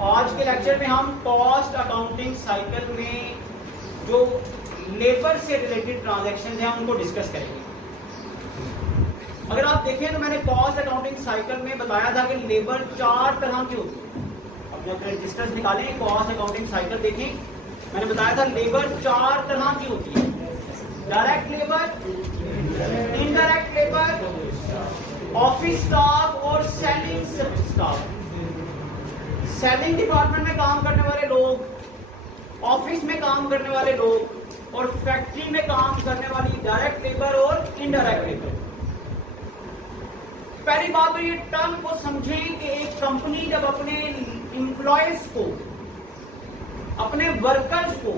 आज के लेक्चर में हम कॉस्ट अकाउंटिंग साइकिल में जो लेबर से रिलेटेड ट्रांजैक्शन हैं उनको डिस्कस करेंगे। अगर आप देखें तो मैंने कॉस्ट अकाउंटिंग साइकिल में बताया था कि लेबर 4 तरह की होती है। अपने अपने रजिस्टर्स निकालें, कॉस्ट अकाउंटिंग साइकिल देखें, मैंने बताया था लेबर 4 तरह की होती है। Direct labour, indirect labour, office staff और सेलिंग स्टाफ। सेलिंग डिपार्टमेंट में काम करने वाले लोग, ऑफिस में काम करने वाले लोग और फैक्ट्री में काम करने वाली डायरेक्ट लेबर और इनडायरेक्ट लेबर। पहली बात तो ये टर्म को समझें कि एक कंपनी जब अपने एम्प्लॉयज को, अपने वर्कर्स को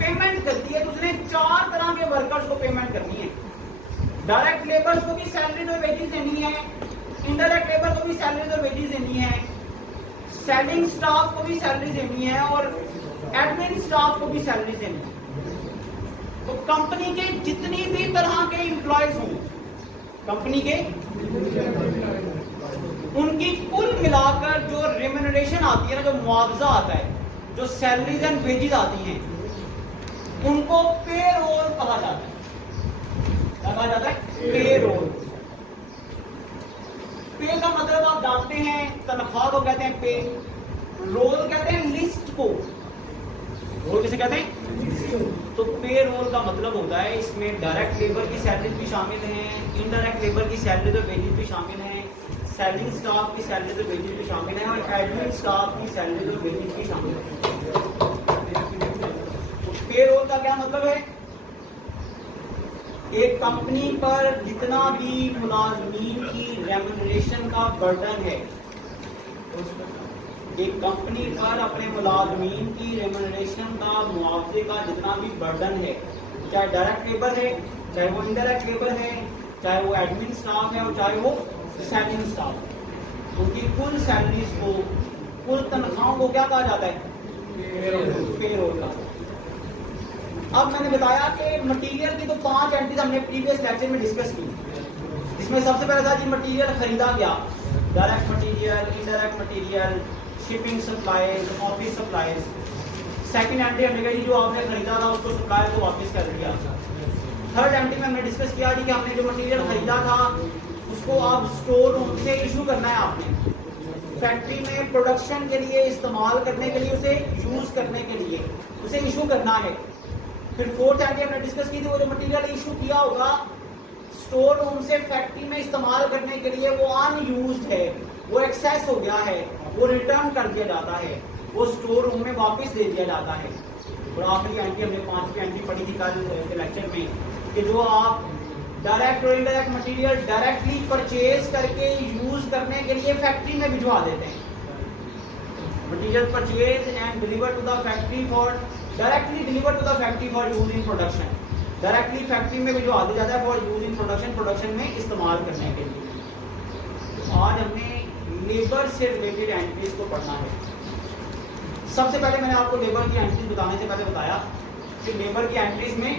पेमेंट करती है तो उसने 4 तरह के वर्कर्स को पेमेंट करनी है। डायरेक्ट लेबर्स को भी सैलरीज और वेजेस देनी है, इनडायरेक्ट लेबर को भी सैलरीज और वेजेस देनी है, सेलिंग स्टाफ को भी सैलरी देनी है और एडमिन स्टाफ को भी सैलरी देनी है। तो कंपनी के जितनी भी तरह के एम्प्लॉयज हों, कंपनी के उनकी कुल मिलाकर जो रेम्यूनरेशन आती है ना, जो मुआवजा आता है, जो सैलरीज एंड वेजेस आती हैं, उनको पेरोल कहा जाता है। क्या कहा जाता है? पेरोल। पे का मतलब आप जानते हैं, तनख्वाह को कहते हैं पे, रोल कहते हैं लिस्ट को। रोल किसे कहते हैं? तो पे रोल का मतलब होता है इसमें डायरेक्ट लेबर की सैलरी भी शामिल है, इनडायरेक्ट लेबर की सैलरी और वेजेस भी शामिल है, सेलिंग स्टाफ की सैलरी और वेजेस भी शामिल है और एडमिन स्टाफ की सैलरी और वेजेस भी शामिल है। तो पे रोल का क्या मतलब है? एक कंपनी पर जितना भी मुलाजमीन की रेम्यूनरेशन का बर्डन है, एक कंपनी पर अपने मुलाजमीन की रेम्यूनरेशन का, मुआवजे का जितना भी बर्डन है, चाहे डायरेक्ट लेबर है, चाहे वो इनडायरेक्ट लेबर है, चाहे वो एडमिन स्टाफ है और चाहे वो सेलिंग स्टाफ है, उनकी कुल सैलरीज को, कुल तनख्वाहों को क्या कहा जाता है? पेरोल का। अब मैंने बताया कि मटेरियल की तो 5 एंट्रीज हमने प्रीवियस लेक्चर में डिस्कस की। इसमें सबसे पहले था जी मटेरियल खरीदा गया, direct material, indirect material, shipping supplies, office supplies. Second entry हमने कही जो आपने खरीदा था उसको सप्लायर को वापस कर दिया। थर्ड एंट्री में हमने डिस्कस किया जी कि हमने जो मटेरियल खरीदा था उसको आप स्टोर रूम से इशू करना है, आपने फैक्ट्री में प्रोडक्शन के लिए इस्तेमाल करने के लिए, उसे यूज करने के लिए उसे इशू करना है। फिर फोर्थ एंट्री हमने डिस्कस की थी वो जो मटेरियल इशू किया होगा स्टोर रूम से फैक्ट्री में इस्तेमाल करने के लिए, वो अनयूज्ड है, वो एक्सेस हो गया है, वो रिटर्न कर दिया जाता है, वो स्टोर रूम में वापस दे दिया जाता है। और आखिरी एंट्री हमने 5वीं एंट्री पढ़ी थी कल के लेक्चर में कि जो आप डायरेक्ट और इनडायरेक्ट मटेरियल डायरेक्टली परचेज करके यूज करने के लिए फैक्ट्री में भिजवा देते हैं। Material purchase and deliver to the factory for, directly deliver to the factory for use in production, directly factory में भिजवा दिया जाता है for use in production, production में इस्तेमाल करने के लिए। तो आज हमने लेबर से रिलेटेड एंट्रीज को पढ़ना है। सबसे पहले मैंने आपको लेबर की एंट्रीज बताने से पहले बताया कि लेबर की एंट्रीज में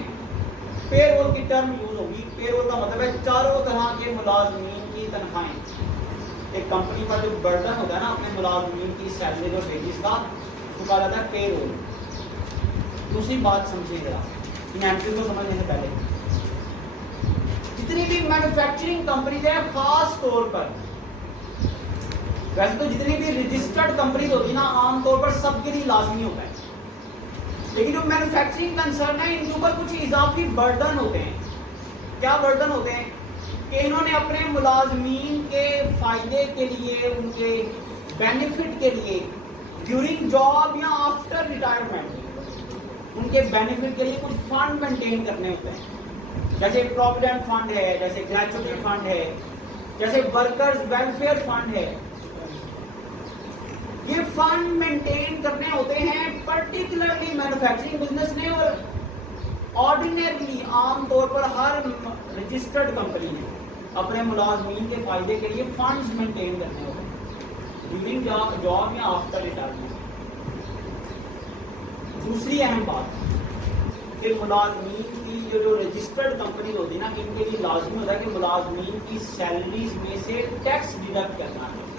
पेरोल की टर्म यूज होगी। पेरोल का मतलब है चारों तरह के मुलाजमीन की तनख्वाहें। एक कंपनी पर जो बर्डन होता है ना अपने मुलाजमीन की सैलरी और वेजेस का, उसको कहा जाता है पेरोल। दूसरी बात समझिए जरा इन एंट्रीज को समझने से पहले, जितनी भी मैन्युफैक्चरिंग कंपनीज है, खास तौर पर, वैसे तो जितनी भी रजिस्टर्ड कंपनीज होती है ना, आमतौर पर सबके लिए लाजमी होता है, लेकिन जो मैन्युफैक्चरिंग कंसर्न है इनके ऊपर कुछ इजाफी बर्डन होते हैं। क्या बर्डन होते हैं? कि इन्होंने अपने मुलाजमीन के फायदे के लिए, उनके बेनिफिट के लिए ड्यूरिंग जॉब या आफ्टर रिटायरमेंट उनके बेनिफिट के लिए कुछ फंड मेंटेन करने होते हैं, जैसे प्रोविडेंट फंड है, जैसे ग्रेचुटी फंड है, जैसे वर्कर्स वेलफेयर फंड है। ये फंड मेंटेन करने होते हैं पर्टिकुलरली मैन्युफैक्चरिंग बिजनेस ने और ऑर्डिनरली आमतौर पर हर रजिस्टर्ड कंपनी ने अपने मुलाजमीन के फायदे के लिए फंड्स मेंटेन करने होते हैं ड्यूरिंग जॉब या आफ्टर रिटायरमेंट। दूसरी अहम बात कि मुलाजमीन की जो रजिस्टर्ड कंपनी होती है ना, इनके लिए लाजमी होता है कि मुलाजमीन की सैलरीज में से टैक्स डिडक्ट करना है।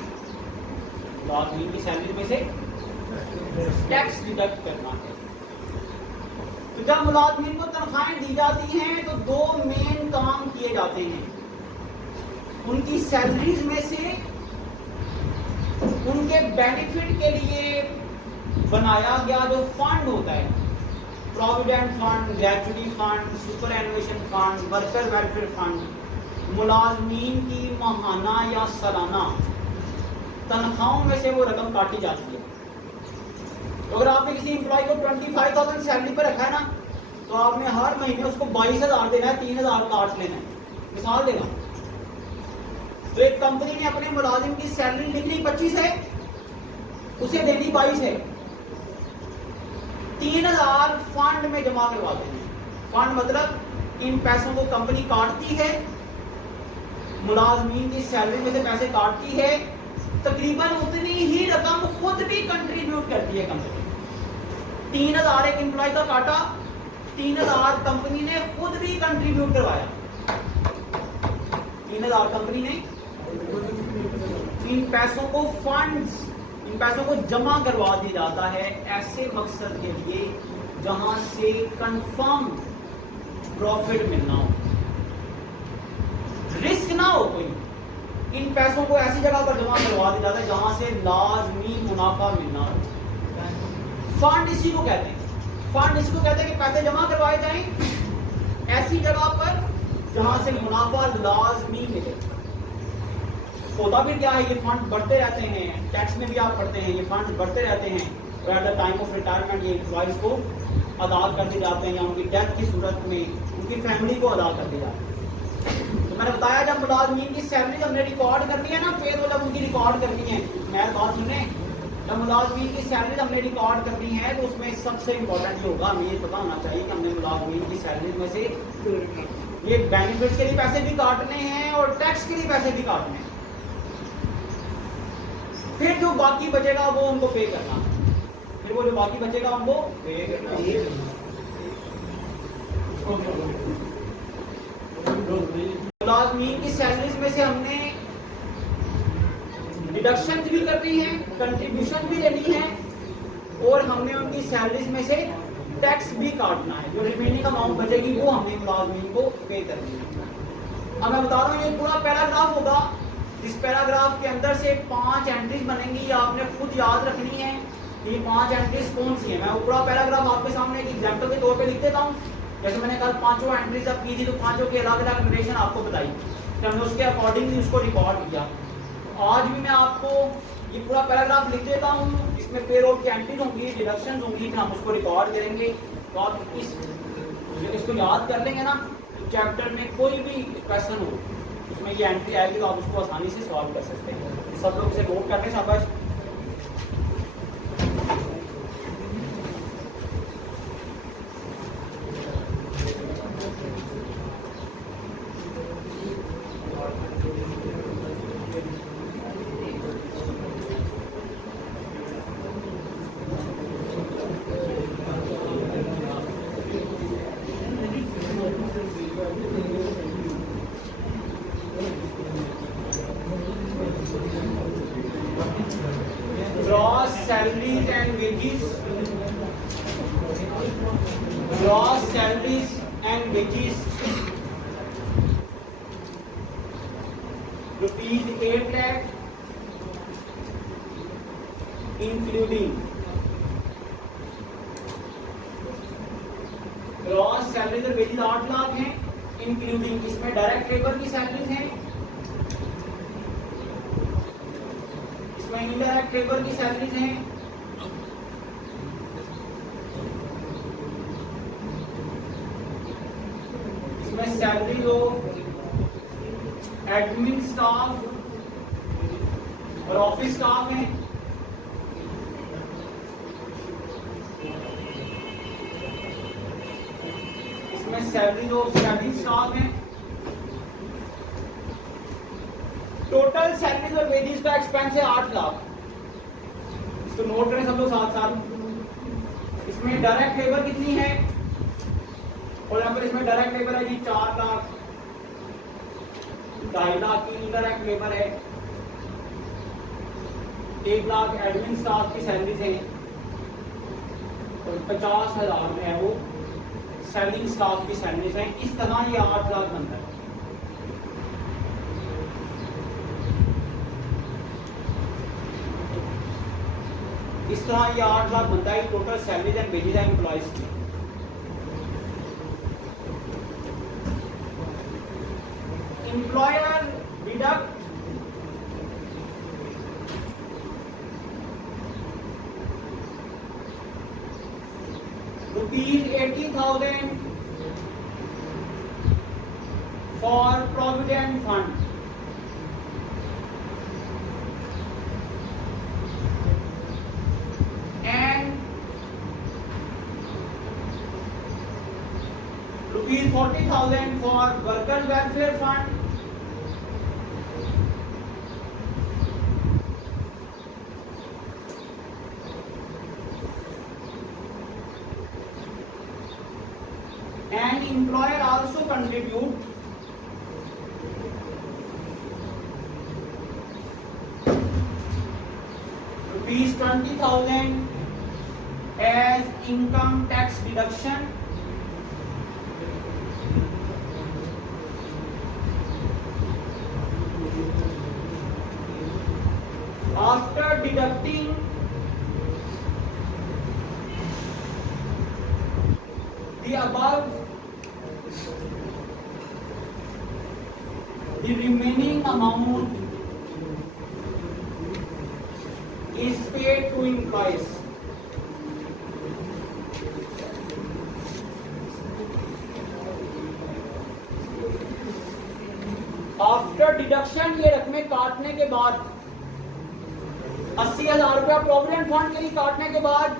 मुलाजमीन की सैलरी में से टैक्स डिडक्ट करना है। तो जब मुलाजमीन को तनख्वाहें दी जाती हैं तो दो मेन काम किए जाते हैं। उनकी सैलरीज में से उनके बेनिफिट के लिए बनाया गया जो फंड होता है, provident fund, gratuity fund, superannuation fund, worker welfare fund, मुलाजमीन की माहाना या सालाना तनख्वाहों में से वो रकम काटी जाती है। तो अगर आपने किसी एम्प्लॉय को 25,000 सैलरी पर रखा है ना, तो आपने हर महीने उसको 22,000 देना है, 3,000 काट लेना है। मिसाल देगा, तो एक कंपनी ने अपने मुलाजिम की सैलरी लिखी 25 है, उसे देनी 22 है, 3,000 फंड में जमा करवाते हैं। फंड मतलब इन पैसों को कंपनी काटती है, मुलाजमीन की सैलरी में से पैसे काटती है, तकरीबन उतनी ही रकम खुद भी कंट्रीब्यूट करती है कंपनी। 3,000 एक एम्प्लॉय का काटा, 3,000 कंपनी ने खुद भी कंट्रीब्यूट करवाया। 3,000 कंपनी ने इन पैसों को फंड्स, इन पैसों को जमा करवा दिया जाता है ऐसे मकसद के लिए जहां से कंफर्म प्रॉफिट मिलना हो, रिस्क ना हो कोई। इन पैसों को ऐसी जगह पर जमा करवा दिया जाता है जहां से लाजमी मुनाफा मिलना हो। फंड इसी को कहते हैं, फंड इसको कहते हैं कि पैसे जमा करवाए जाएं ऐसी जगह पर जहां से मुनाफा लाजमी मिले। होता भी क्या है, ये फंड बढ़ते रहते हैं, टैक्स में भी आप पढ़ते हैं, ये फंड बढ़ते रहते हैं और at the time of retirement ये एम्प्लॉइज को अदा कर दिए जाते हैं या उनकी डेथ की सूरत में उनकी फैमिली को अदा कर दिया जाता है। तो मैंने बताया जब मुलाजमीन की सैलरी हमने रिकॉर्ड करनी है ना, पेरोल जब उनकी रिकॉर्ड करनी है, मैं बात सुने, जब मुलाजमीन की सैलरी हमने रिकॉर्ड करनी है तो उसमें सबसे इंपॉर्टेंट ये होगा, हमें ये पता होना चाहिए कि हमने मुलाजमीन की सैलरी में से ये बेनिफिट्स के लिए पैसे भी काटने हैं और टैक्स के लिए पैसे भी काटने हैं। फिर जो बाकी बचेगा वो उनको पे करना, फिर वो जो बाकी बचेगा उनको पे करना। मुलाजमीन की सैलरीज में से हमने डिडक्शन भी करनी है, कंट्रीब्यूशन भी लेनी है और हमने उनकी सैलरीज में से टैक्स भी काटना है। जो रिमेनिंग अमाउंट बचेगी वो हमने मुलाजमीन को पे करनी है। अब मैं बता रहा हूँ ये पूरा पैराग्राफ होगा, इस पैराग्राफ के अंदर से 5 एंट्रीज बनेंगी, आपने खुद याद रखनी है ये 5 एंट्रीज कौन सी है। मैं पूरा पैराग्राफ आपके सामने एक एग्जाम्पल के तौर पे लिख देता हूँ। जैसे मैंने कल 5 एंट्रीज अब की थी तो 5 की अलग अलग नरेशन आपको बताई, तो हमने उसके अकॉर्डिंगली उसको रिकॉर्ड किया। आज भी मैं आपको ये पूरा पैराग्राफ लिख देता हूँ, इसमें पेरोल की एंट्रीज होंगी, डिडक्शन होंगी, फिर हम उसको रिकॉर्ड करेंगे। तो आप इसको याद कर लेंगे ना, तो चैप्टर में कोई भी क्वेश्चन हो उसमें ये एंट्री आएगी तो आप उसको आसानी से सॉल्व कर सकते हैं। सब लोग इसे नोट करने शाबाश। Gross salaries and wages, gross salaries and wages ₹8 lakh including gross salary और वेजेस 8 लाख हैं, इंक्लूडिंग इसमें डायरेक्ट लेबर की सैलरीज हैं, इसमें इनडायरेक्ट लेबर की सैलरीज हैं, इसमें सैलरी ऑफ एडमिन स्टाफ और ऑफिस स्टाफ हैं, इसमें सैलरी ऑफ सर्विस स्टाफ हैं। टोटल सैलरीज और वेजेस का एक्सपेंस है 8 लाख। इसको नोट करें सब लोग साथ साथ। इसमें डायरेक्ट लेबर कितनी है, और यहाँ पर इसमें डायरेक्ट लेबर है जी 4 लाख, 2.5 लाख की इनडायरेक्ट लेबर है, 1 लाख एडमिन स्टाफ की सैलरीज हैं और 50,000 में है वो सेलिंग स्टाफ की सैलरीज हैं। इस तरह ये 8 लाख बनता है। इस तरह ये 8 लाख बनता है total salaries and wages and employees की। Employer deduct ₹80,000 for provident fund and ₹40,000 for worker welfare fund and employer also contribute ₹20,000 as income tax deduction after deducting the above, the remaining amount is paid to employees. After deduction ये रकमें काटने के बाद 80,000 रुपया provident fund के लिए काटने के बाद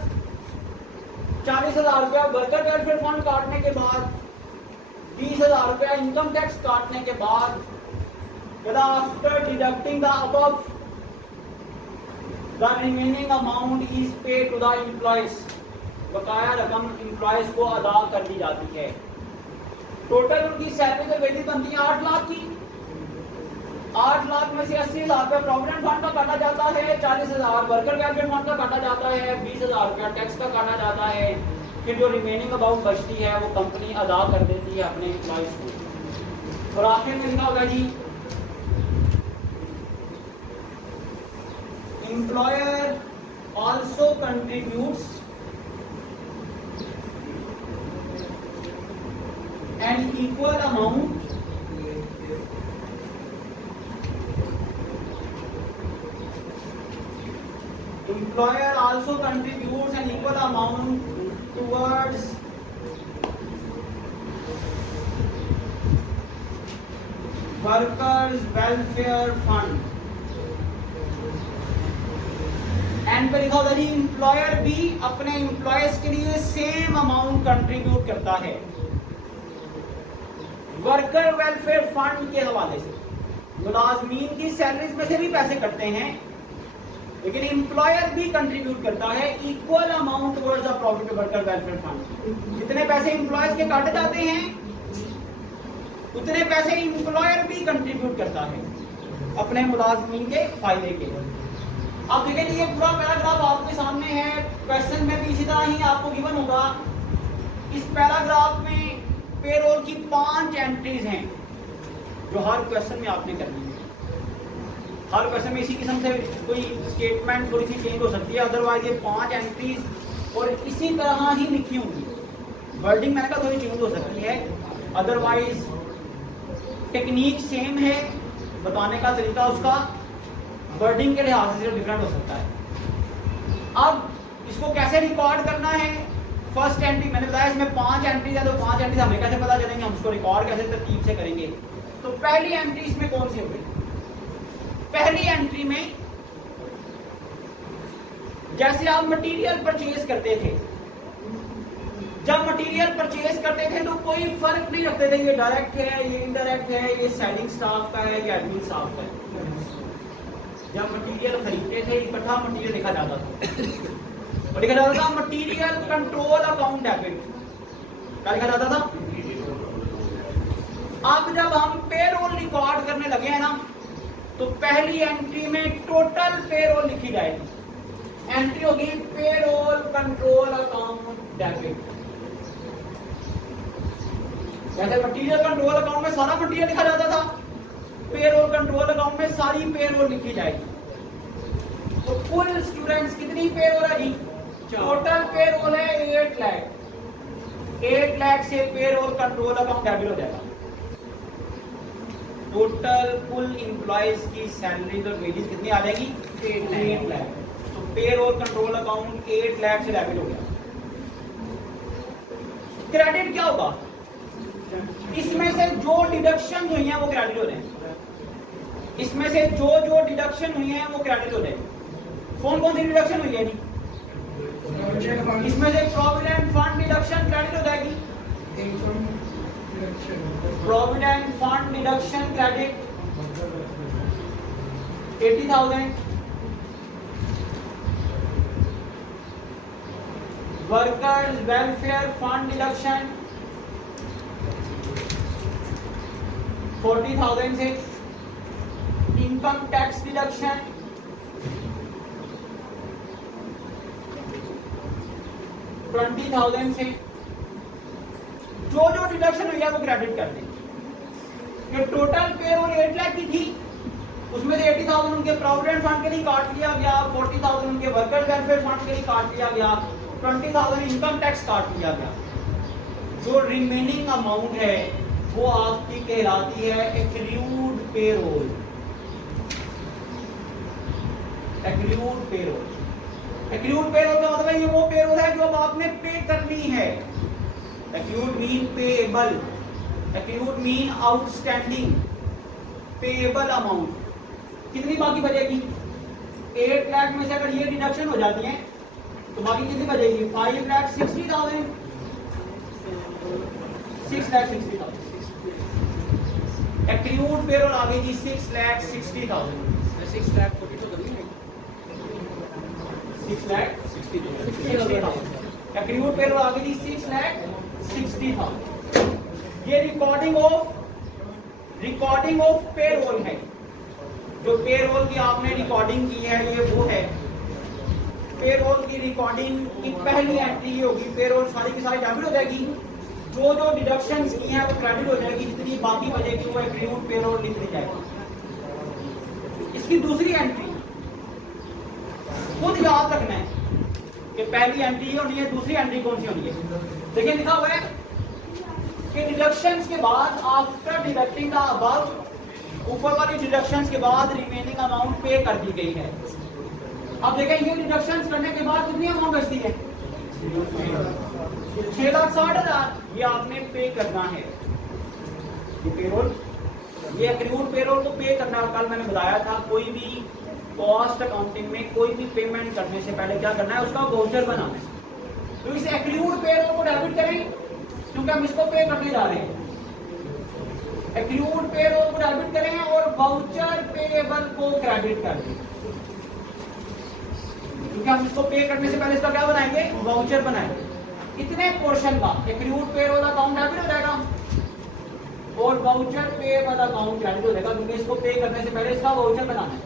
40,000 रुपया वर्कर वेलफेयर फंड काटने के बाद 20,000 रुपया इनकम टैक्स काटने के बाद after deducting the above the remaining amount is paid to the employees. बकाया रकम एम्प्लॉयज को अदा कर दी जाती है। टोटल उनकी सैलरी तो वेतन बनती है 8 लाख की। 8 लाख में से 80,000 रुपया प्रोविडेंट फंड का काटा जाता है, 40,000 वर्कर वेलफेयर फंड का काटा जाता है, 20,000 रुपया टैक्स का काटा जाता है। फिर जो रिमेनिंग अमाउंट बचती है वो कंपनी अदा कर देती है अपने एम्प्लॉयज को। और आखिर में क्या होगा जी, employer also contributes an equal amount employer also contributes an equal amount towards workers welfare fund and पे लिखा होगा जी एम्प्लॉयर भी अपने एम्प्लॉयज के लिए सेम अमाउंट कंट्रीब्यूट करता है वर्कर वेलफेयर फंड के हवाले से। मुलाजमीन की सैलरीज में से भी पैसे कटते हैं लेकिन एम्प्लॉयर भी कंट्रीब्यूट करता है equal amount towards the profit worker welfare fund. जितने पैसे एम्प्लॉयज के काटे जाते हैं उतने पैसे एम्प्लॉयर भी कंट्रीब्यूट करता है अपने मुलाजमीन के फायदे के लिए। अब देखिए ये पूरा पैराग्राफ आपके सामने है, क्वेश्चन में भी इसी तरह ही आपको गिवन होगा। इस पैराग्राफ में पेरोल की 5 एंट्रीज हैं जो हर क्वेश्चन में आपने करनी है। हर क्वेश्चन में इसी किस्म से कोई स्टेटमेंट थोड़ी सी चेंज हो सकती है, अदरवाइज ये 5 एंट्रीज और इसी तरह ही लिखी होंगी। वर्डिंग मैंने कहा थोड़ी चेंज हो सकती है, अदरवाइज टेक्निक सेम है, बताने का तरीका उसका वर्डिंग के लिहाज से डिफरेंट हो सकता है। अब इसको कैसे रिकॉर्ड करना है, फर्स्ट एंट्री मैंने बताया इसमें 5 एंट्रीज है, तो 5 एंट्रीज हमें कैसे पता चलेंगे, हम उसको रिकॉर्ड कैसे तरतीब से करेंगे। तो पहली एंट्री इसमें कौन सी होगी, पहली एंट्री में जैसे आप मटेरियल परचेज करते थे, जब मटेरियल परचेज करते थे तो कोई फर्क नहीं रखते थे ये डायरेक्ट है, ये इनडायरेक्ट है, ये सेलिंग स्टाफ का है, ये एडमिन स्टाफ का है। जब मटेरियल खरीदते थे इकट्ठा मटेरियल लिखा जाता था और लिखा जाता था मटेरियल कंट्रोल अकाउंट डेबिट, क्या लिखा जाता था। अब जब हम पेरोल रिकॉर्ड करने लगे हैं ना, तो पहली एंट्री में टोटल पेरोल लिखी जाएगी। एंट्री होगी पेरोल कंट्रोल अकाउंट डेबिट। जैसे मटीरियल कंट्रोल अकाउंट में सारा मटीरियल लिखा जाता था, पेरोल कंट्रोल अकाउंट में सारी पेरोल लिखी जाएगी। तो कुल स्टूडेंट्स कितनी पेरोल है जी? टोटल पेरोल है 8 लाख। 8 लाख से पेरोल कंट्रोल अकाउंट डेबिट हो जाएगा। टोटल कुल एम्प्लॉयज की सैलरीज और वेजेस कितनी आ जाएगी? 8 लाख। तो पेरोल कंट्रोल अकाउंट 8 लाख से डेबिट हो गया। क्रेडिट क्या होगा? इसमें से जो डिडक्शन हुई है वो क्रेडिट हो जाए। इसमें से जो डिडक्शन हुई है वो क्रेडिट हो जाए। कौन कौन सी डिडक्शन हुई है जी? इसमें से प्रोविडेंट फंड डिडक्शन क्रेडिट हो जाएगी। Provident fund deduction credit 80,000। Workers welfare fund deduction 40,000 से। इनकम टैक्स डिडक्शन 20,000 से। जो डिडक्शन हुई है वो क्रेडिट कर दें। ये टोटल पेरोल 8 लाख की थी, उसमें से 80,000 उनके प्रोविडेंट फंड के लिए काट लिया गया, 40,000 उनके वर्कर वेलफेयर फंड के लिए काट लिया गया, 20,000 इनकम टैक्स काट लिया गया। जो रिमेनिंग अमाउंट है वो आपकी कहलाती है accrued payroll. Accrued payroll. Accrued payroll का मतलब ये वो पेरोल है जो अब आपने पे करनी है। Accrued mean payable, accrued mean outstanding, payable amount. कितनी बाकी बचेगी? 8 लाख में से अगर ये डिडक्शन हो जाती है तो बाकी कितनी बचेगी? 5,60,000। 6,60,000। एक्रूड पेरोल आ गई जी 6,60,000। 6,60,000। एक्रूड पेरोल आ गई जी 6,60,000। ये रिकॉर्डिंग ऑफ पेरोल है। जो पेरोल की आपने रिकॉर्डिंग की है ये वो है। पेरोल की रिकॉर्डिंग की पहली एंट्री होगी, पेरोल सारी की सारी डेबिट हो जाएगी। जो डिडक्शंस की हैं वो क्रेडिट हो जाएगी, जितनी बाकी बचेगी वो एक्रूड पेरोल लिख दी जाएगी। इसकी दूसरी एंट्री खुद याद रखना है कि पहली एंट्री होनी है, दूसरी एंट्री कौन सी होनी है। देखिए लिखा हुआ है कि डिडक्शंस के बाद आफ्टर डिडक्टिंग द अबव, ऊपर वाली डिडक्शंस के बाद रिमेनिंग अमाउंट पे कर दी गई है। अब देखें ये डिडक्शंस करने के बाद कितनी अमाउंट बचती है? 6,60,000। ये आपने पे करना है। ये पेरोल, ये एक्रूड पेरोल को पे करना है। कल मैंने बताया था कोई भी कॉस्ट अकाउंटिंग में कोई भी पेमेंट करने से पहले क्या करना है? उसका वाउचर बनाना है। तो इस एक्रूड पेरोल को डेबिट करें क्योंकि हम इसको पे करने जा रहे हैं। एक्रूड पेरोल को डेबिट करें और वाउचर पेएबल को क्रेडिट कर दें, क्योंकि हम इसको पे करने से पहले इसका क्या बनाएंगे? वाउचर बनाएंगे। इतने पोर्शन का एक्रूड पेरोल अकाउंट डेबिट हो जाएगा और वाउचर पेएबल अकाउंट क्रेडिट हो जाएगा, क्योंकि इसको पे करने से पहले इसका वाउचर बनाना है।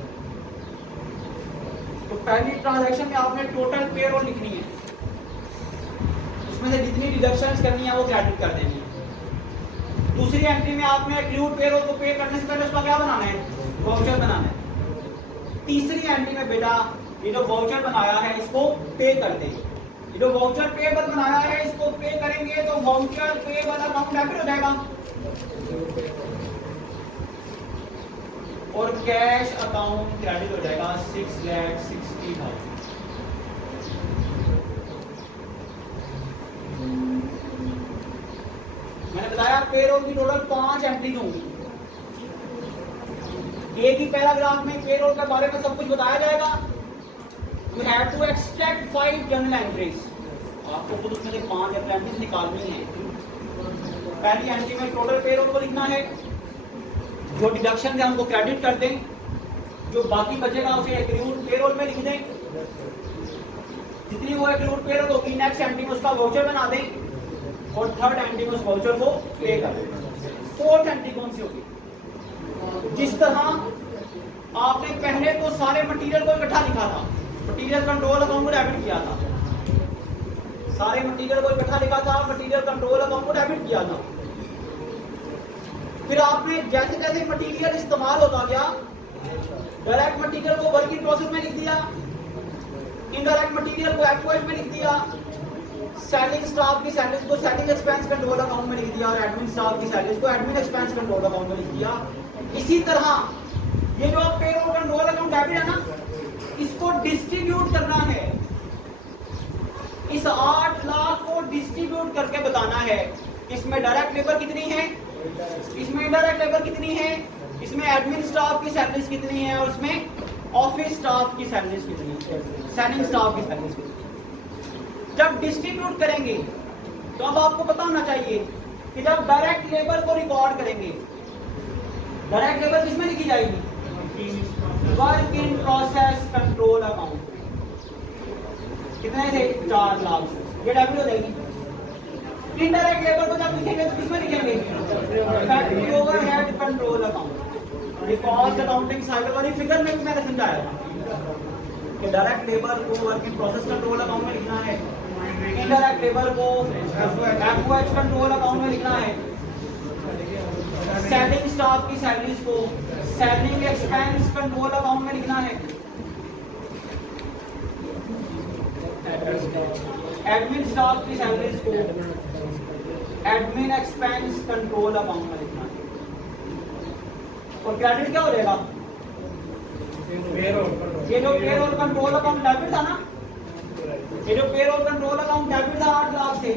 तो पहली ट्रांजैक्शन में आपने टोटल पेरोल लिखनी है, उसमें से जितनी डिडक्शंस करनी है वो क्रेडिट कर देनी है। दूसरी एंट्री में आपने एक्रूड पेरोल को पे करने से पहले उसका क्या बनाना है? वाउचर बनाना है। तीसरी एंट्री में बेटा ये जो वाउचर बनाया है इसको पे कर देंगे। ये जो वाउचर पेएबल बनाया है इसको पे करेंगे तो वाउचर पेएबल अकाउंट डेबिट हो जाएगा और कैश अकाउंट क्रेडिट हो जाएगा 6,60,000। मैंने बताया पेरोल की टोटल 5 एंट्री होंगी। एक ही पैराग्राफ में पेरोल के बारे में सब कुछ बताया जाएगा। You have to extract 5 journal entries। आपको खुद उसमें से 5 एंट्रीज निकालनी है। पहली एंट्री में टोटल पेरोल को लिखना है, जो डिडक्शन है हमको क्रेडिट कर दें, जो बाकी बचेगा उसे एक्रूड पेरोल में लिख दें। जितनी वो एक्रूड पेरोल होगी नेक्स्ट एंट्री में उसका वाउचर बना दें और थर्ड एंट्री में उस वाउचर को पे कर दें। फोर्थ एंट्री कौन सी होगी? जिस तरह आपने पहले तो सारे मटेरियल को इकट्ठा लिखा था, मटेरियल कंट्रोल अकाउंट को डेबिट किया था, सारे मटेरियल को इकट्ठा लिखा था, मटेरियल कंट्रोल अकाउंट को डेबिट किया था। फिर आपने जैसे जैसे मटेरियल इस्तेमाल होता गया, डायरेक्ट मटेरियल को वर्किंग प्रोसेस में लिख दिया, इनडायरेक्ट मटेरियल को एफओएच में लिख दिया, सेलिंग स्टाफ की सैलरीज को सेलिंग एक्सपेंस कंट्रोल अकाउंट में लिख दिया और एडमिन स्टाफ की सैलरीज को एडमिन एक्सपेंस कंट्रोल अकाउंट में लिख दिया। इसी तरह ये जो आप पेरोल कंट्रोल अकाउंट डेबिट है ना, इसको डिस्ट्रीब्यूट करना है, इस 8 लाख को डिस्ट्रीब्यूट करके बताना है इसमें डायरेक्ट लेबर कितनी है, इसमें इनडायरेक्ट लेबर कितनी है, इसमें एडमिन स्टाफ की सैलरीज कितनी है और इसमें ऑफिस स्टाफ की सैलरीज कितनी है, सेलिंग स्टाफ की सैलरीज कितनी है। जब डिस्ट्रीब्यूट करेंगे तो अब आपको पता होना चाहिए कि जब डायरेक्ट लेबर को रिकॉर्ड करेंगे, डायरेक्ट लेबर किसमें लिखी जाएगी, work in process control account, कितने थे 4 लाख, ये डेबिट हो जाएगी। इनडायरेक्ट लेबर को जब लिखेंगे तो किसमें लिखेंगे, फैक्ट्री ओवरहेड कंट्रोल अकाउंट। ये कॉस्ट अकाउंटिंग साइकिल वाली फिगर में भी मैंने समझाया था कि डायरेक्ट लेबर को work in process control account में लिखना है, इनडायरेक्ट लेबर को एफओएच कंट्रोल अकाउंट में लिखना है, सेलिंग स्टाफ की सैलरीज को सेलिंग एक्सपेंस कंट्रोल अकाउंट में लिखना है, एडमिन स्टाफ की सैलरीज को एडमिन एक्सपेंस कंट्रोल अकाउंट में लिखना है। और क्रेडिट क्या हो जाएगा, ये जो पेरोल कंट्रोल अकाउंट डेबिट था ना, ये जो पेरोल कंट्रोल अकाउंट डेबिट था 8 लाख से,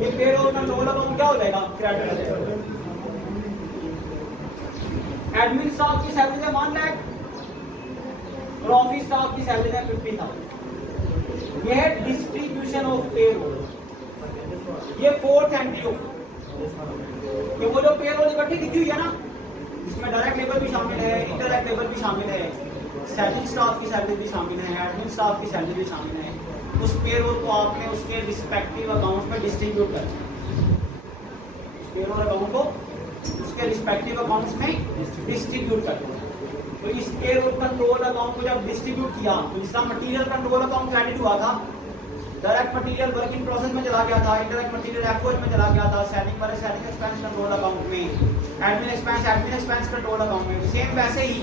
ये पेरोल कंट्रोल अकाउंट क्या हो जाएगा, क्रेडिट हो जाएगा। एडमिन स्टाफ की सैलरी है 1 लाख और ऑफिस स्टाफ की सैलरी है 50,000। यह है डिस्ट्रीब्यूशन ऑफ पेरोल। ये 4th एंट्री हो कि वो जो पेरोल इकट्ठी लिखी हुई है ना, इसमें डायरेक्ट लेबर भी शामिल है, इनडायरेक्ट लेबर भी शामिल है, सेलिंग स्टाफ की सैलरी भी शामिल है, एडमिन स्टाफ की सैलरी भी शामिल है। उस पेरोल को आपने उसके रिस्पेक्टिव अकाउंट में डिस्ट्रीब्यूट करना है, पेरोल अकाउंट को उसके रिस्पेक्टिव अकाउंट्स में डिस्ट्रीब्यूट करना है। तो इस पेरोल कंट्रोल अकाउंट को जब डिस्ट्रीब्यूट किया तो इसका मटेरियल कंट्रोल अकाउंट क्रेडिट हुआ था, डायरेक्ट मटेरियल वर्किंग प्रोसेस में चला गया था, इनडायरेक्ट मटेरियल एफओएच में चला गया था, सेलिंग वाले सेलिंग एक्सपेंस कंट्रोल अकाउंट में, एडमिन एक्सपेंस कंट्रोल अकाउंट में। सेम वैसे ही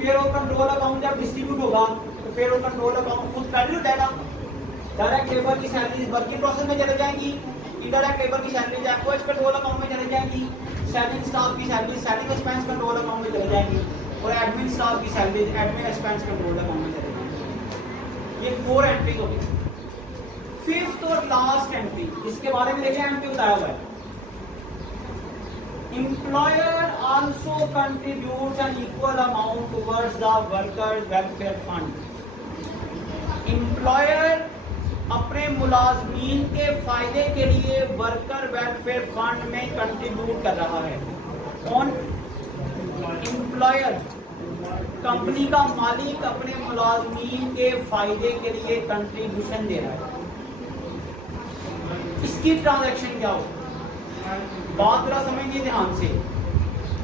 पेरोल कंट्रोल अकाउंट जब डिस्ट्रीब्यूट होगा तो पेरोल कंट्रोल अकाउंट खुद क्रेडिट हो जाएगा, डायरेक्ट लेबर की सैलरीज वर्किंग प्रोसेस में चले जाएंगी, इनडायरेक्ट लेबर की सैलरीज एफओएच कंट्रोल अकाउंट में चले जाएंगी, सेलिंग स्टाफ की salaries selling expense control account में चले जाएंगी और एडमिन स्टाफ की salaries admin expense control account में चले जाएंगी। ये 4 एंट्रीज हो गई। 5th और लास्ट एंट्री, इसके बारे में देखिए एंट्री बताया हुआ है, employer also contributes an equal amount towards the workers welfare fund. Employer अपने मुलाजमीन के फायदे के लिए वर्कर वेलफेयर फंड में कंट्रीब्यूट कर रहा है। कौन, एम्प्लॉयर, कंपनी का मालिक अपने मुलाजमीन के फायदे के लिए कंट्रीब्यूशन दे रहा है। इसकी ट्रांजैक्शन क्या हो, बात जरा समझिए ध्यान से।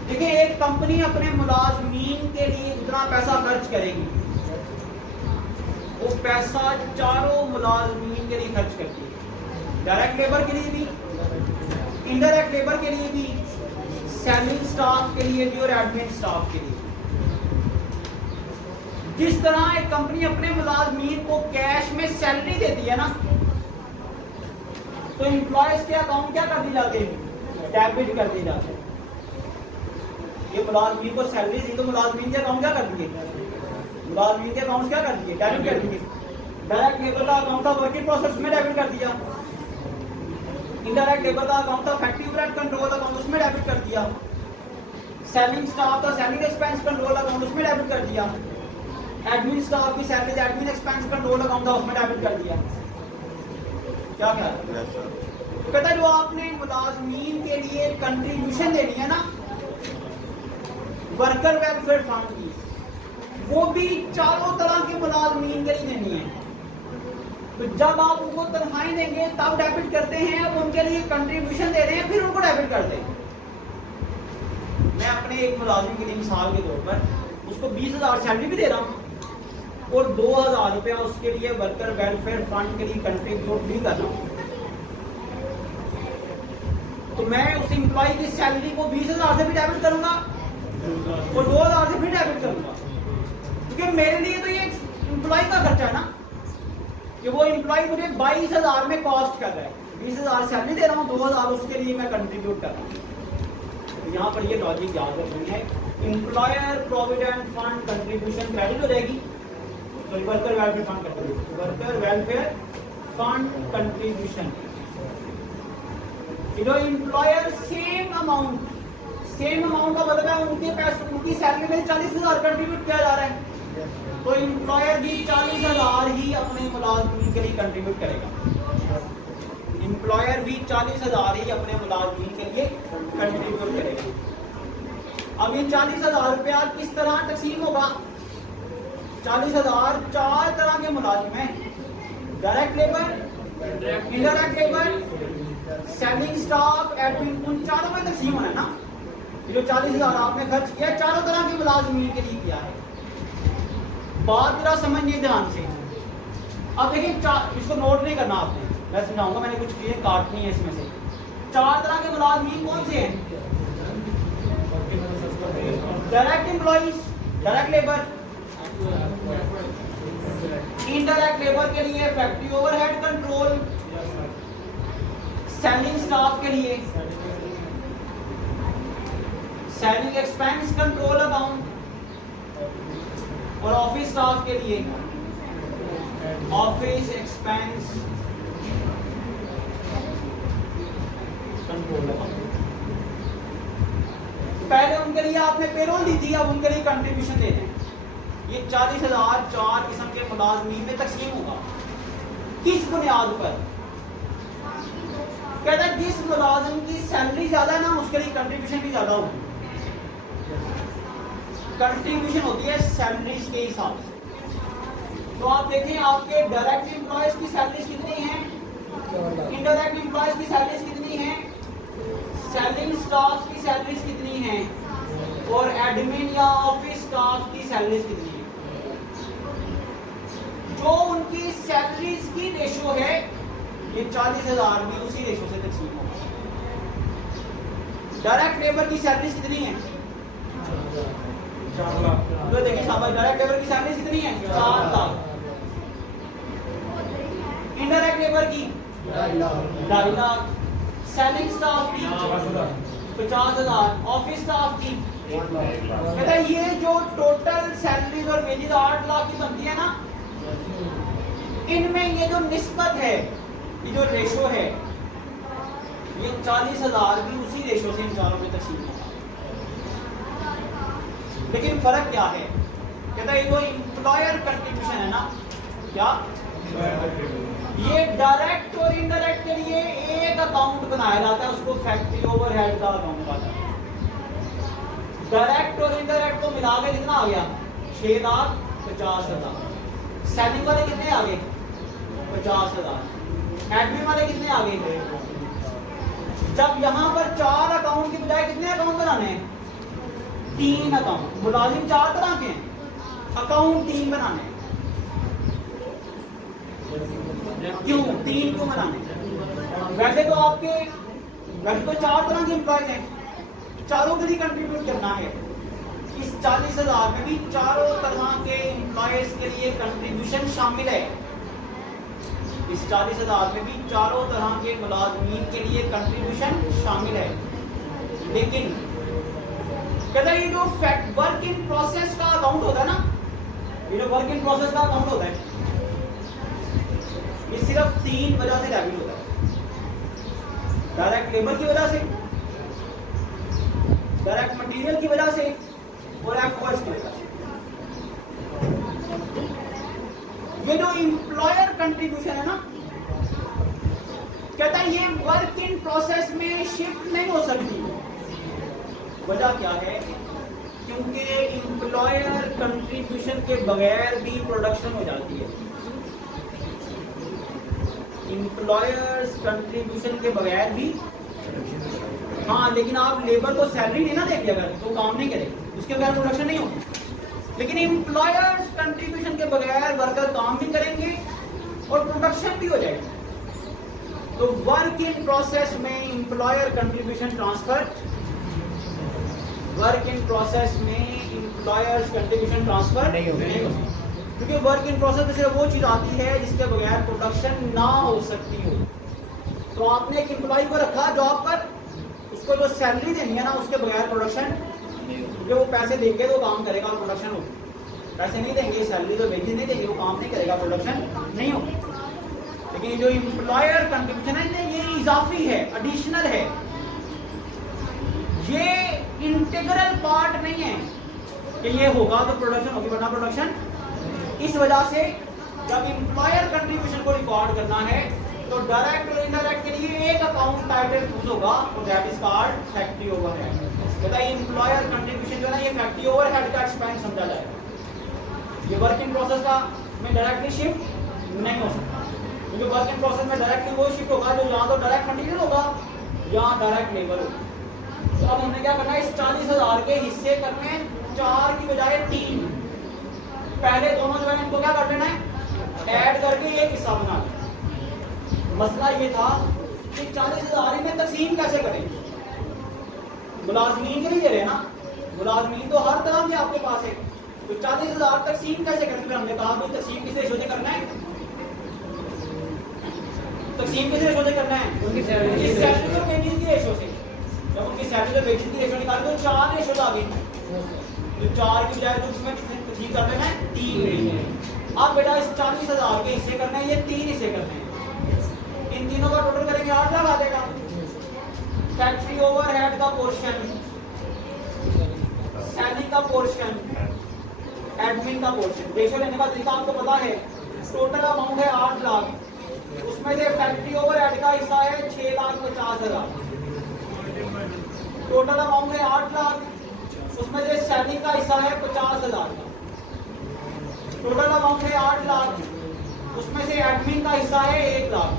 देखिए, एक कंपनी अपने मुलाजमीन के लिए जितना पैसा खर्च करेगी वो पैसा चारों मुलाजमीन के लिए खर्च करती है, डायरेक्ट लेबर के लिए भी, इनडायरेक्ट लेबर के लिए भी, सेलिंग स्टाफ के लिए भी और एडमिन स्टाफ के लिए। जिस तरह एक कंपनी अपने मुलाजमीन को कैश में सैलरी देती है ना, तो एम्प्लॉयज के अकाउंट क्या कर दी जाते हैं, डेबिट कर दी जाते हैं। ये मुलाजमीन को सैलरी दी तो मुलाजमीन के अकाउंट क्या कर दिए, मुलाजमीन के अकाउंट क्या कर दिए, डेबिट कर दिए। डायरेक्ट लेबर का अकाउंट था वर्किंग प्रोसेस में डेबिट कर दिया, इनडायरेक्ट लेबर का अकाउंट था फैक्ट्री ओवरहेड कंट्रोल अकाउंट उसमें डेबिट कर दिया, सेलिंग स्टाफ था सेलिंग एक्सपेंस कंट्रोल अकाउंट उसमें डेबिट कर दिया, एडमिन स्टाफ की salary admin expense control account था उसमें डेबिट कर दिया। क्या क्या तो कहता है जो आपने मुलाजमीन के लिए कंट्रीब्यूशन देनी है ना वर्कर वेलफेयर फंड की, वो भी चारों तरह के मुलाजमीन के लिए देनी है। तो जब आप उनको तनख्वाही देंगे तब डेबिट करते हैं, अब उनके लिए कंट्रीब्यूशन दे रहे हैं फिर उनको डेबिट करते हैं। मैं अपने एक मुलाजिम के लिए मिसाल के तौर पर उसको 20,000 सैलरी भी दे रहा हूँ और 2,000 रुपया उसके लिए वर्कर वेलफेयर फंड के लिए कंट्रीब्यूट भी कर रहा हूँ, तो मैं उस एम्प्लॉय की सैलरी को 20,000 से भी डेबिट करूंगा और 2,000 से भी डेबिट करूंगा, क्योंकि मेरे लिए तो ये एम्प्लॉय का खर्चा है ना, कि वो एम्प्लॉय मुझे 22,000 में कॉस्ट कर रहा है, 20,000 सैलरी दे रहा हूँ, 2,000 उसके लिए मैं कंट्रीब्यूट कर रहा हूँ। तो यहाँ पर ये लॉजिक याद रखनी है, employer provident fund contribution credit हो जाएगी, तो worker welfare fund contribution, worker welfare fund contribution, employer same amount का मतलब है उनके पैसे, उनकी सैलरी में 40,000 कंट्रीब्यूट किया जा रहा है, तो एम्प्लॉयर भी 40,000 ही अपने मुलाजमीन के लिए कंट्रीब्यूट करेगा, एम्प्लॉयर भी 40,000 ही अपने मुलाजमीन के लिए कंट्रीब्यूट करेगा। अब ये 40,000 रुपया किस तरह तकसीम होगा? 40,000 4 तरह के मुलाजिम हैं, direct labour, indirect labour, selling staff, admin, उन चारों में तकसीम होना है ना। ये जो 40,000 आपने खर्च किया चारों तरह के मुलाजिमीन के लिए किया है। बात जरा समझिए ध्यान से। अब देखिए इसको नोट नहीं करना आपने, मैं समझाऊंगा, मैंने कुछ चीजें काटनी है इसमें से। 4 तरह के मुलाजिमीन कौन से हैं? Direct employees, direct labour, indirect labour के लिए factory overhead control, selling staff के लिए सेलिंग एक्सपेंस कंट्रोल अकाउंट, और ऑफिस स्टाफ के लिए ऑफिस एक्सपेंस कंट्रोल अकाउंट। पहले उनके लिए आपने पेरोल दी थी, अब उनके लिए कंट्रीब्यूशन दे दें। ये 40,000 4 किस्म के मुलाजमीन में तकसीम होगा। किस बुनियाद पर? कहता है जिस मुलाजिम की सैलरी ज्यादा है ना, उसके लिए कंट्रीब्यूशन भी ज्यादा होगी। कंट्रीब्यूशन होती है सैलरीज के हिसाब से। तो आप देखें आपके डायरेक्ट एम्प्लॉयज की सैलरीज कितनी हैं, इनडायरेक्ट एम्प्लॉयज की सैलरीज कितनी हैं, सेलिंग स्टाफ की सैलरीज कितनी हैं, और एडमिन या ऑफिस स्टाफ की सैलरीज कितनी हैं। जो उनकी सैलरीज की रेशो है, ये 40,000 भी उसी रेशो से तकसीम होगा। डायरेक्ट लेबर की सैलरीज कितनी है? 4 लाख। तो देखिए शाबाश, डायरेक्ट लेबर की सैलरीज कितनी है? 4 लाख। इनडायरेक्ट लेबर की 2.5 लाख, सेलिंग स्टाफ की 50,000, ऑफिस स्टाफ की। कहता है ये जो टोटल सैलरीज और वेजेस 8 लाख की बनती है ना, इनमें ये जो निस्बत है, ये जो रेशो है, ये 40,000 भी उसी रेशो से इन चारों में तकसीम होगा। लेकिन फर्क क्या है? कहता है ये जो एम्प्लॉयर कंट्रीब्यूशन है ना, क्या ये डायरेक्ट और इनडायरेक्ट के लिए एक अकाउंट बनाया जाता है, उसको फैक्ट्री ओवरहेड का अकाउंट कहा जाता है। डायरेक्ट और इनडायरेक्ट को मिला के कितना आ गया? 6,50,000। सेलिंग वाले कितने आ गए? 50,000। एडमिन वाले कितने आ गए? जब यहाँ पर 4 अकाउंट की बजाय कितने अकाउंट बनाने हैं? 3 अकाउंट। मुलाजिम 4 तरह के हैं, अकाउंट 3 बनाने हैं। क्यों 3 क्यों बनाने? वैसे तो 4 तरह के एम्प्लॉयज हैं, चारों के लिए कंट्रीब्यूट करना है। इस 40,000 में भी चारों तरह के एम्प्लॉयज के लिए कंट्रीब्यूशन शामिल है। इस 40,000 में भी चारों तरह के मुलाजमीन के लिए कंट्रीब्यूशन शामिल है। लेकिन कहता है ये जो वर्क इन प्रोसेस का अकाउंट होता है ना, ये जो वर्क इन प्रोसेस का अकाउंट होता है, ये सिर्फ 3 वजह से डेबिट होता है। डायरेक्ट लेबर की वजह से, डायरेक्ट मटेरियल की वजह से, और एफर्ट्स की वजह से। ये जो एम्प्लॉयर कंट्रीब्यूशन है ना, कहता है ये वर्क इन प्रोसेस में शिफ्ट नहीं हो सकती। वजह क्या है? क्योंकि एम्प्लॉयर कंट्रीब्यूशन के बगैर भी प्रोडक्शन हो जाती है। एम्प्लॉयर्स कंट्रीब्यूशन के बगैर भी, हाँ, लेकिन आप लेबर को सैलरी नहीं ना देंगे अगर, तो काम नहीं करेगी, उसके बगैर प्रोडक्शन नहीं होगी। लेकिन एम्प्लॉयर्स कंट्रीब्यूशन के बगैर वर्कर काम भी करेंगे और प्रोडक्शन भी हो जाएगी। तो वर्क इन प्रोसेस में employer contribution transfer, work in process में एम्प्लॉयर्स कंट्रीब्यूशन ट्रांसफर नहीं होगी, क्योंकि वर्क इन प्रोसेस में सिर्फ वो चीज आती है जिसके बगैर प्रोडक्शन ना हो सकती हो। तो आपने एक एम्प्लॉय को रखा जॉब पर, उसको जो सैलरी देनी है ना, उसके बगैर प्रोडक्शन, जो वो पैसे देंगे तो काम करेगा और प्रोडक्शन होगी। पैसे नहीं देंगे, सैलरी तो वेजेस नहीं देंगे, वो काम नहीं करेगा, प्रोडक्शन नहीं होगी। लेकिन जो एम्प्लॉयर कंट्रीब्यूशन है ये इजाफी है, एडिशनल है, ये इंटीग्रल पार्ट नहीं है कि ये होगा तो प्रोडक्शन होगी वरना प्रोडक्शन। इस वजह से जब एम्प्लॉयर कंट्रीब्यूशन को रिकॉर्ड करना है तो डायरेक्ट और इनडायरेक्ट के लिए एक अकाउंट टाइटल यूज होगा और that is called factory overhead. बताइए एम्प्लॉयर कंट्रीब्यूशन जो है ना, ये फैक्ट्री ओवरहेड का एक्सपेंस समझा जाएगा। ये वर्क इन प्रोसेस का में डायरेक्टली शिफ्ट नहीं हो सकता, क्योंकि वर्क इन प्रोसेस में डायरेक्टली वो शिफ्ट होगा जो यहाँ तो डायरेक्ट मटीरियल होगा, यहाँ डायरेक्ट लेबर होगा। तो अब हमने क्या करना है, इस 40,000 के हिस्से करने हैं 4 की बजाय 3। पहले दोनों जो है इनको क्या कर लेना है, ऐड करके एक हिस्सा बना लेना। मसला ये था कि 40,000 में तकसीम कैसे करेंगे, मुलाजमीन के लिए दे रहे हैं ना, मुलाजमीन तो हर तरह के आपके पास है, तो 40,000 तकसीम कैसे करेंगे। हमने कहा कि तकसीम किस रेशो से करना है, तकसीम किस रेशो से करना है, उनकी सैलरी और वेजेस की रेशो से। जब उनकी सैलरी और वेजेस की रेशो निकाल तो 4 रेशो आ गई, तो 4 की बजाय तो उसमें तकसीम कर लेना है 3। अब बेटा इस 40,000 के हिस्से करना है, ये 3 हिस्से करने हैं, इन तीनों का टोटल करेंगे 8 लाख आ जाएगा। फैक्ट्री ओवरहेड का पोर्शन, सैलरी का पोर्शन, एडमिन का पोर्शन, रेशो लेने का तरीका आपको पता है। टोटल अमाउंट है 8 लाख, उसमें से फैक्ट्री ओवरहेड का हिस्सा है 6,50,000। टोटल अमाउंट है 8 लाख, उसमें से सैलरी का हिस्सा है 50,000 का। टोटल अमाउंट है 8 लाख, उसमें से एडमिन का हिस्सा है 1 लाख।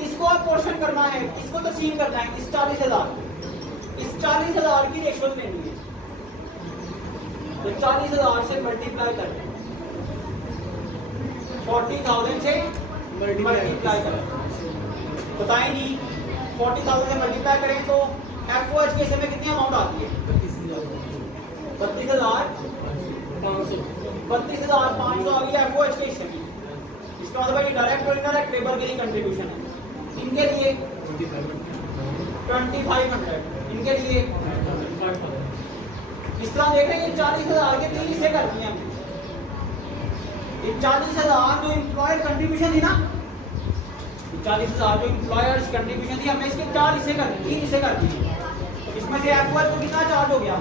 इसको आप पोर्शन करना है, इसको तकसीम करना है, इस 40,000 इस 40,000 की रेशो लेनी है, तो 40,000 से मल्टीप्लाई करना है, 40,000 से मल्टीप्लाई करें। बताएं जी 40,000 से मल्टीप्लाई करें तो एफओएच के समय कितनी अमाउंट आती है, 32,500 आ गई एफओएच के हिस्से में। इसका मतलब ये डायरेक्ट और इनडायरेक्ट लेबर के लिए कंट्रीब्यूशन है। इनके लिए 2500, इनके लिए इस तरह देख रहे हैं। ये 40,000 के 3 हिस्से कर दिए हमने। ये 40,000 जो एम्प्लॉयर कंट्रीब्यूशन थी ना, 40,000 जो एम्प्लॉयर्स कंट्रीब्यूशन थी, हमने इसके 4 हिस्से कर दिए, 3 हिस्से कर दिए। इसमें से एफओएच को कितना चार्ज हो गया,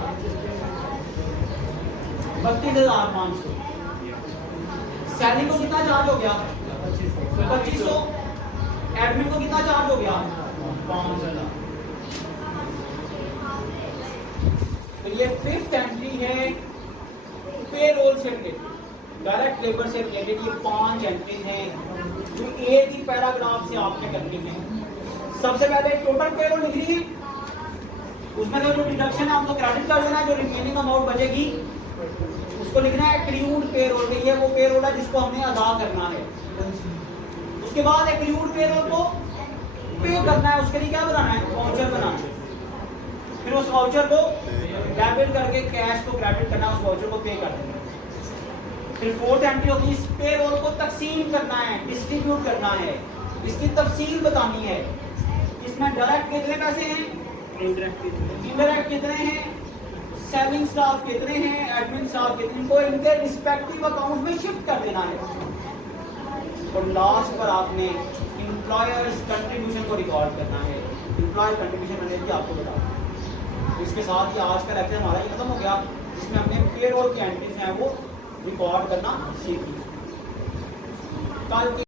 32,500। सैलरी को कितना चार्ज हो गया, 2500। एडमिन को कितना चार्ज हो गया, 5,000। तो ये 5th एंट्री है पेरोल से रिलेटेड, डायरेक्ट लेबर से रिलेटेड। ये 5 एंट्री हैं जो एक ही पैराग्राफ से आपने करनी है। सबसे पहले टोटल पेरोल लिख ली, उसमें जो डिडक्शन है आपको क्रेडिट कर देना है, जो रिमेनिंग अमाउंट बचेगी उसको लिखना है एक्रीयूड पेरोल। ये वो पेरोल है जिसको हमने अदा करना है। उसके बाद एक्रीयूड पेरोल को पे करना है, उसके लिए क्या बनाना है, वाउचर बनाना है। फिर उस वाउचर को डेबिट करके कैश को क्रेडिट करना है, उस वाउचर को पे कर देना है। फिर 4th एंट्री होगी, इस पेरोल को तकसीम करना है, डिस्ट्रीब्यूट करना है, इसकी तफसील बतानी है। इसमें डायरेक्ट कितने पैसे हैं, इनडायरेक्ट कितने हैं, सेलिंग स्टाफ कितने हैं, एडमिन स्टाफ कितने, को इनके रिस्पेक्टिव अकाउंट में शिफ्ट कर देना है। और लास्ट पर आपने एम्प्लॉयर्स कंट्रीब्यूशन को रिकॉर्ड करना है। एम्प्लॉयर कंट्रीब्यूशन मैंने भी आपको बताया। इसके साथ ही आज का लेक्चर हमारा ये खत्म हो गया, जिसमें हमने पेरोल की एंट्रीज हैं वो रिकॉर्ड करना सीखी। कल